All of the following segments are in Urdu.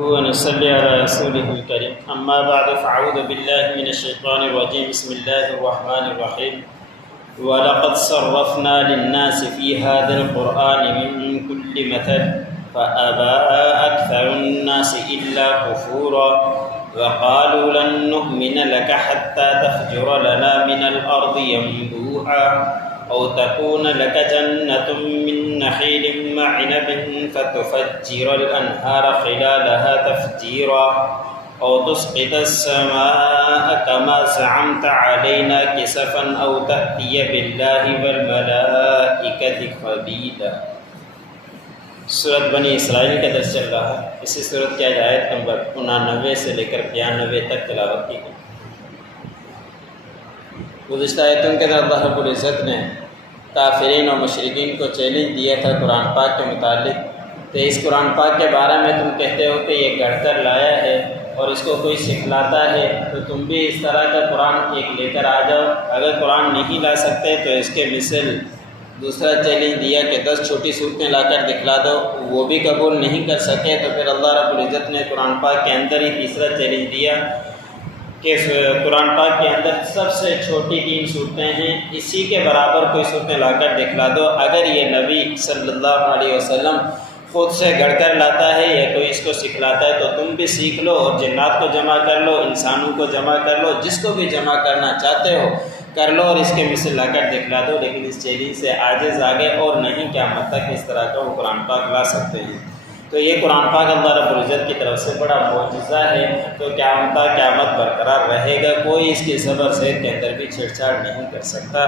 ونصلي على رسوله الكريم أما بعد فأعوذ بالله من الشيطان الرجيم بسم الله الرحمن الرحيم وَلَقَدْ صَرَّفْنَا لِلنَّاسِ فِي هَذَا الْقُرْآنِ مِنْ كُلِّ مَثَلٍ فَأَبَى أَكْثَرُ النَّاسِ إِلَّا كُفُورًا وَقَالُوا لَن نُّؤْمِنَ لَكَ حَتَّى تَفْجُرَ لَنَا مِنَ الْأَرْضِ يَنبُوعًا أَوْ تَكُونَ لَكَ جَنَّةٌ مِّن نَّخِيلٍ وَعِنَبٍ فَتُفَجِّرَ الْأَنْهَارَ خِلَالَهَا تَفْجِيرًا أَوْ تُسْقِطَ السَّمَاءَ كَمَا زَعَمْتَ عَلَيْنَا كِسَفًا أَوْ تَأْتِيَ بِاللَّهِ وَالْمَلَائِكَةِ قَبِيلًا۔ سورۃ بنی اسرائیل کا درس چل رہا ہے۔ اسی سورت کی آیت نمبر 99 سے لے کر 92 تک تلاوت کی گئی۔ گزشتہ آیتوں کے اندر اللہ رب العزت نے کافرین اور مشرکین کو چیلنج دیا تھا قرآن پاک کے متعلق کہ اس قرآن پاک کے بارے میں تم کہتے ہو کہ یہ گھڑ کر لایا ہے اور اس کو کوئی سکھلاتا ہے، تو تم بھی اس طرح کا قرآن ایک لے کر آ جاؤ۔ اگر قرآن نہیں لا سکتے تو اس کے مثل دوسرا چیلنج دیا کہ 10 چھوٹی صورتیں لا کر دکھلا دو، وہ بھی قبول نہیں کر سکے تو پھر اللہ رب العزت نے قرآن پاک کے اندر ہی تیسرا چیلنج دیا کہ قرآن پاک کے اندر سب سے چھوٹی 3 صورتیں ہیں، اسی کے برابر کوئی صورتیں لا کر دکھلا دو۔ اگر یہ نبی صلی اللہ علیہ وسلم خود سے گھڑ کر لاتا ہے یا کوئی اس کو سکھلاتا ہے تو تم بھی سیکھ لو اور جنات کو جمع کر لو، انسانوں کو جمع کر لو، جس کو بھی جمع کرنا چاہتے ہو کر لو اور اس کے مثل لا کر دکھلا دو۔ لیکن اس چیلنج سے عاجز آگے اور نہیں قیامت تک اس طرح کا وہ قرآن پاک لا سکتے ہیں۔ تو یہ قرآن پاک اللہ رب العزت کی طرف سے بڑا معجزہ ہے، تو قیامت برقرار رہے گا، کوئی اس کی صبر صحت کے اندر بھی چھیڑ چھاڑ نہیں کر سکتا۔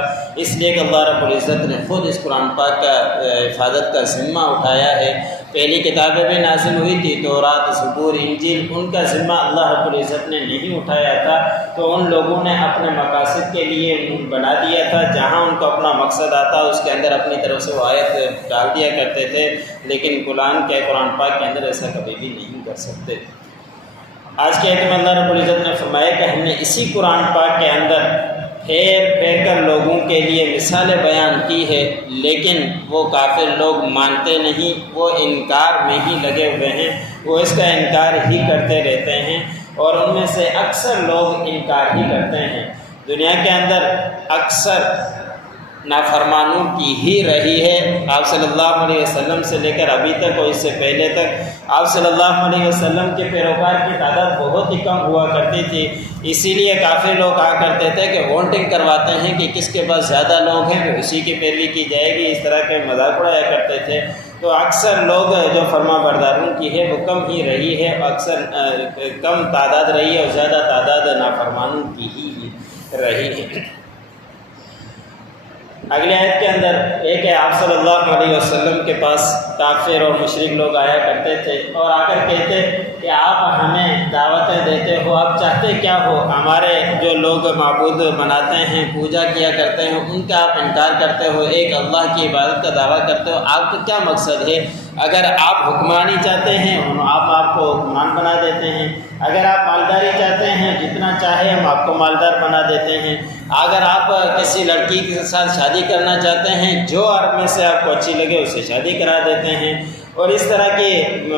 اس لیے کہ اللہ رب العزت نے خود اس قرآن پاک کا حفاظت کا ذمہ اٹھایا ہے۔ پہلی کتابیں بھی نازل ہوئی تھی، تورات، زبور، انجیل، ان کا ذمہ اللہ رب العزت نے نہیں اٹھایا تھا، تو ان لوگوں نے اپنے مقاصد کے لیے بنا دیا تھا، جہاں ان کو اپنا مقصد آتا اس کے اندر اپنی طرف سے وہ آیت ڈال دیا کرتے تھے، لیکن قرآن پاک کے اندر ایسا کبھی بھی نہیں کر سکتے۔ آج کے آیت میں اللہ رب العزت نے فرمایا کہ ہم نے اسی قرآن پاک کے اندر پھیر پھیر کر لوگوں کے لیے مثالیں بیان کی ہے، لیکن وہ کافر لوگ مانتے نہیں، وہ انکار میں ہی لگے ہوئے ہیں، وہ اس کا انکار ہی کرتے رہتے ہیں، اور ان میں سے اکثر لوگ انکار ہی کرتے ہیں۔ دنیا کے اندر اکثر نافرمانوں کی ہی رہی ہے، آپ صلی اللہ علیہ وسلم سے لے کر ابھی تک اور اس سے پہلے تک آپ صلی اللہ علیہ وسلم کے پیروکار کی تعداد بہت ہی کم ہوا کرتی تھی، اسی لیے کافی لوگ کہا کرتے تھے کہ ووٹنگ کرواتے ہیں کہ کس کے پاس زیادہ لوگ ہیں تو اسی کی پیروی کی جائے گی، اس طرح کے مذاق اڑایا کرتے تھے۔ تو اکثر لوگ جو فرما برداروں کی ہے وہ کم ہی رہی ہے، اکثر کم تعداد رہی ہے اور زیادہ تعداد نافرمانوں کی ہی رہی ہے۔ اگلی آیت کے اندر ایک ہے، آپ صلی اللہ علیہ وسلم کے پاس کافر اور مشرک لوگ آیا کرتے تھے اور آ کر کہتے کہ آپ ہمیں دعوتیں دیتے ہو، آپ چاہتے کیا ہو؟ ہمارے جو لوگ معبود بناتے ہیں، پوجا کیا کرتے ہیں، ان کا آپ انکار کرتے ہو، ایک اللہ کی عبادت کا دعویٰ کرتے ہو، آپ کا کیا مقصد ہے؟ اگر آپ حکمرانی چاہتے ہیں ہم آپ کو حکمران بنا دیتے ہیں، اگر آپ مالداری چاہتے ہیں جتنا چاہے ہم آپ کو مالدار بنا دیتے ہیں، اگر آپ کسی لڑکی کے ساتھ شادی کرنا چاہتے ہیں جو عرب میں سے آپ کو اچھی لگے اسے شادی کرا دیتے ہیں، اور اس طرح کے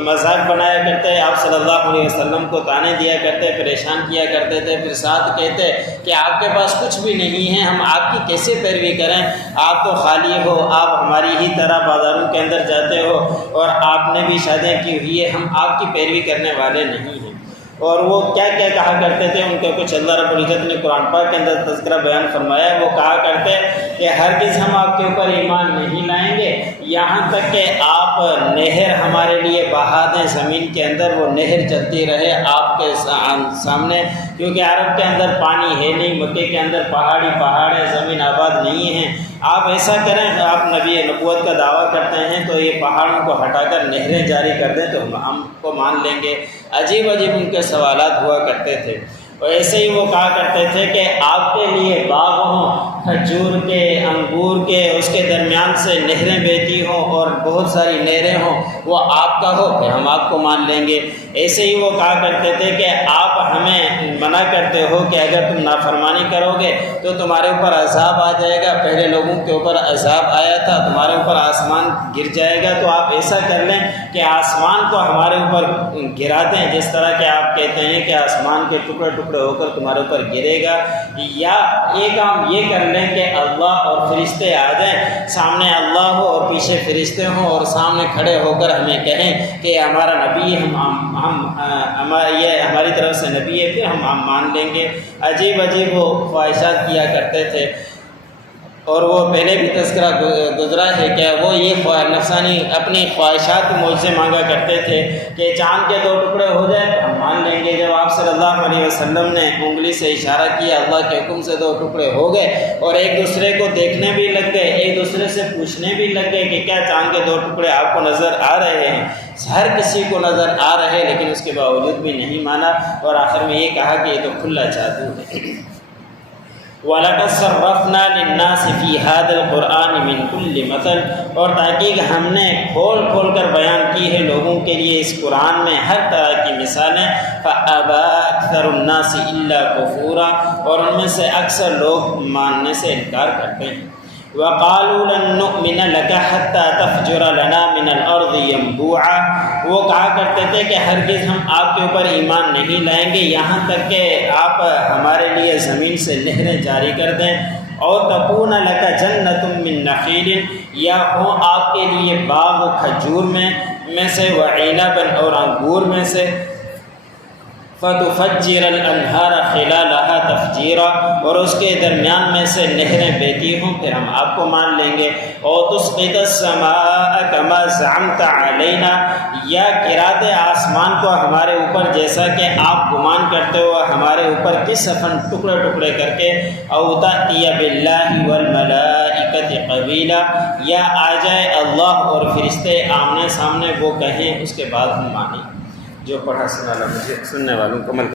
مذاق بنایا کرتے ہیں، آپ صلی اللہ علیہ وسلم کو طعنے دیا کرتے، پریشان کیا کرتے تھے، پھر ساتھ کہتے کہ آپ کے پاس کچھ بھی نہیں ہے، ہم آپ کی کیسے پیروی کریں؟ آپ تو خالی ہو، آپ ہماری ہی طرح بازاروں کے اندر جاتے ہو اور آپ نے بھی شادیاں کی ہوئی ہے، ہم آپ کی پیروی کرنے والے نہیں ہیں۔ اور وہ کیا کیا کہا کرتے تھے، ان کا کچھ اللہ رب العزت نے قرآن پاک کے اندر تذکرہ بیان فرمایا ہے۔ وہ کہا کرتے کہ ہرگز ہم آپ کے اوپر ایمان نہیں لائیں گے یہاں تک کہ آپ نہر ہمارے لیے بہا دیں، زمین کے اندر وہ نہر چلتی رہے آپ کے سامنے، کیونکہ عرب کے اندر پانی ہے نہیں، مکے کے اندر پہاڑ ہے، زمین آباد نہیں ہے، آپ ایسا کریں، آپ نبی نبوت کا دعویٰ کرتے ہیں تو یہ پہاڑوں کو ہٹا کر نہریں جاری کر دیں تو ہم کو مان لیں گے۔ عجیب عجیب ان کے سوالات ہوا کرتے تھے، اور ایسے ہی وہ کہا کرتے تھے کہ آپ کے لیے باغ ہوں کھجور کے، انگور کے، اس کے درمیان سے نہریں بہتی ہوں اور بہت ساری نہریں ہوں، وہ آپ کا ہو، پھر ہم آپ کو مان لیں گے۔ ایسے ہی وہ کہا کرتے تھے کہ آپ ہمیں منع کرتے ہو کہ اگر تم نافرمانی کرو گے تو تمہارے اوپر عذاب آ جائے گا، پہلے لوگوں کے اوپر عذاب آیا تھا، تمہارے اوپر آسمان گر جائے گا، تو آپ ایسا کر لیں کہ آسمان کو ہمارے اوپر گرا دیں، جس طرح کہ آپ کہتے ہیں کہ آسمان کے ٹکڑے ٹکڑے ہو کر تمہارے اوپر گرے گا، یا ایک کام یہ کر لیں کہ اللہ اور فرشتے آ جائیں، سامنے اللہ ہو اور پیچھے فرشتے ہوں، اور سامنے کھڑے ہو کر ہمیں کہیں کہ ہمارا نبی یہ ہماری طرف سے نبی ہے، پھر ہم مان لیں گے۔ عجیب عجیب وہ خواہشات کیا کرتے تھے، اور وہ پہلے بھی تذکرہ گزرا ہے کہ وہ یہ نفسانی اپنی خواہشات مجھ سے مانگا کرتے تھے کہ چاند کے 2 ٹکڑے ہو جائے تو ہم مان لیں گے۔ جب آپ صلی اللہ علیہ وسلم نے انگلی سے اشارہ کیا، اللہ کے حکم سے 2 ٹکڑے ہو گئے، اور ایک دوسرے کو دیکھنے بھی لگ گئے، ایک دوسرے سے پوچھنے بھی لگ گئے کہ کیا چاند کے 2 ٹکڑے آپ کو نظر آ رہے ہیں؟ ہر کسی کو نظر آ رہے، لیکن اس کے باوجود بھی نہیں مانا، اور آخر میں یہ کہا کہ یہ تو کھلا جادو ہے۔ وَلَقَدْ صَرَّفْنَا لِلنَّاسِ فِي هَذَا الْقُرْآنِ مِنْ كُلِّ مَثَلٍ، اور تحقیق ہم نے کھول کھول کر بیان کی ہے لوگوں کے لیے اس قرآن میں ہر طرح کی مثالیں، فَأَبَى أَكْثَرُ النَّاسِ إِلَّا كُفُورًا، اور ان میں سے اکثر لوگ ماننے سے انکار کرتے ہیں۔ وَقَالُوا لَن نُّؤْمِنَ لَكَ حَتَّى تَفْجُرَ لَنَا مِنَ الْأَرْضِ يَنبُوعًا، وہ کہا کرتے تھے کہ ہرگز ہم آپ کے اوپر ایمان نہیں لائیں گے یہاں تک کہ آپ ہمارے لیے زمین سے نہریں جاری کر دیں، اور تَكُونَ لَكَ جَنَّةٌ مِّن نَخِيلٍ، یا ہوں آپ کے لیے باغ کھجور میں سے، وَعِنَبٍ، اور انگور میں سے، فَتُفَجِّرَ الْأَنْهَارَ خِلَالَهَا تَفْجِيرًا، اور اس کے درمیان میں سے نہریں بہتی ہوں، پھر ہم آپ کو مان لیں گے۔ اور تُسْقِطَ السَّمَاءَ كَمَا زَعَمْتَ عَلَيْنَا، یا گرا دے آسمان کو ہمارے اوپر جیسا کہ آپ گمان کرتے ہو ہمارے اوپر کسفاً ٹکڑے ٹکڑے کر کے، أَوْ تَأْتِيَ بِاللَّهِ وَالْمَلَائِكَةِ قَبِيلًا، یا آ جائے اللہ اور فرشتے آمنے سامنے، وہ کہیں، اس کے بعد ہم مانیں۔ جو پڑھا سننے والوں کو عمل